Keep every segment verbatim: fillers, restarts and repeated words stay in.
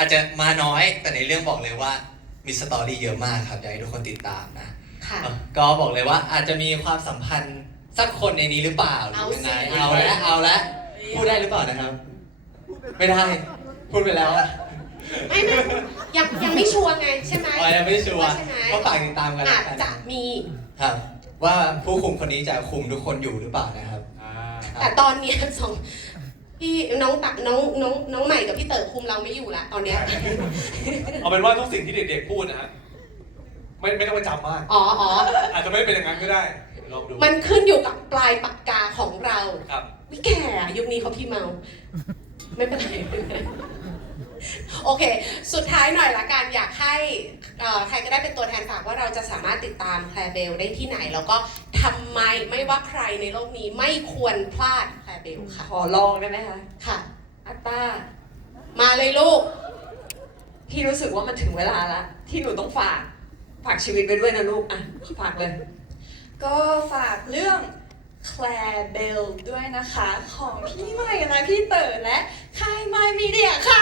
อาจจะมาน้อยแต่ในเรื่องบอกเลยว่ามีสตอรี่เยอะมากครับอยากให้ทุกคนติดตามนะก็บอกเลยว่าอาจจะมีความสัมพันธ์สักคนในนี้หรือเปล่าหรือยังไงเอาแล้วเอาแล้วพูดได้หรือเปล่านะครับ ไม่ได้พูดไปแล้วอะไม่ไม่ยังยังไม่ชัวร์ไงใช่ไหมอ๋อยังไม่ชัวร์ใช่ไหมก็ฝากติดตามกันอาแล้วจกันจะมีครับว่าผู้คุมคนนี้จะคุมทุกคนอยู่หรือเปล่านะครับแต่ตอนเนี้ยสองพี่น้องตักน้องน้องน้องใหม่กับพี่เต๋อคุมเราไม่อยู่ละตอนเนี้ยเอาเป็นว่าทุกสิ่งที่เด็กๆพูดนะฮะไม่ไม่ต้องไปจำมากอ๋ออ๋ออาจจะไม่เป็นอย่างนั้นก็ได้ลองดูมันขึ้นอยู่กับปลายปากกาของเราครับวิแก่อะยุคนี้เขาพี่เมา ไม่เป็นไรไม่เป็นไรโอเค สุดท้ายหน่อยละกันอยากให้เอ่อใครก็ได้เป็นตัวแทนฝากว่าเราจะสามารถติดตามแคลร์เบลได้ที่ไหน แล้วก็ทำไมไม่ว่าใครในโลกนี้ไม่ควรพลาดแคลร์เบลค่ะขอลองได้ไหมคะค่ะอัตตามาเลยลูกพี่รู้สึกว่ามันถึงเวลาละที่หนูต้องฝาก ฝากชีวิตไปด้วยนะลูก อ่ะ ฝากเลยก็ฝากเรื่อง Claire Bell ด้วยนะคะ ของพี่ใหม่และพี่เต๋อและค่าย My Media ค่ะ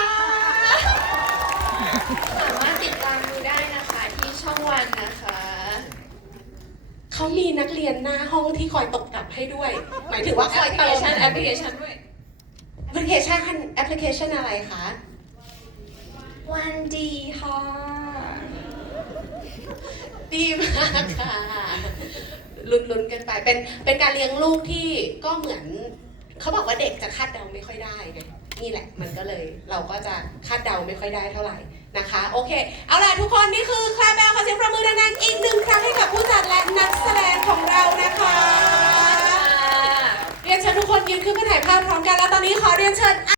สามารถติดตามดูได้นะคะที่ช่องวันนะคะเขามีนักเรียนหน้าห้องที่คอยตกกลับให้ด้วย หมายถึงว่าคอยแอปพลิเติเคมชันแอปพลิเคชันด้วยแอปพลิเคชันแอปพลิเคชันอะไรคะวันดีค่ะดีมากค่ะลุ้นๆกันไปเป็นเป็นการเลี้ยงลูกที่ก็เหมือนเขาบอกว่าเด็กจะคาดเดาไม่ค่อยได้ไงนี่แหละมันก็เลยเราก็จะคาดเดาไม่ค่อยได้เท่าไหร่นะคะ โอเค เอาล่ะทุกคนนี่คือแคลร์เบลขอเสียงประมือดังๆอีกหนึ่งครั้งให้กับผู้จัดและนักแสดงของเรานะคะเรียนเชิญทุกคนยืนขึ้นเพื่อถ่ายภาพพร้อมกันแล้วตอนนี้ขอเรียนเชิญ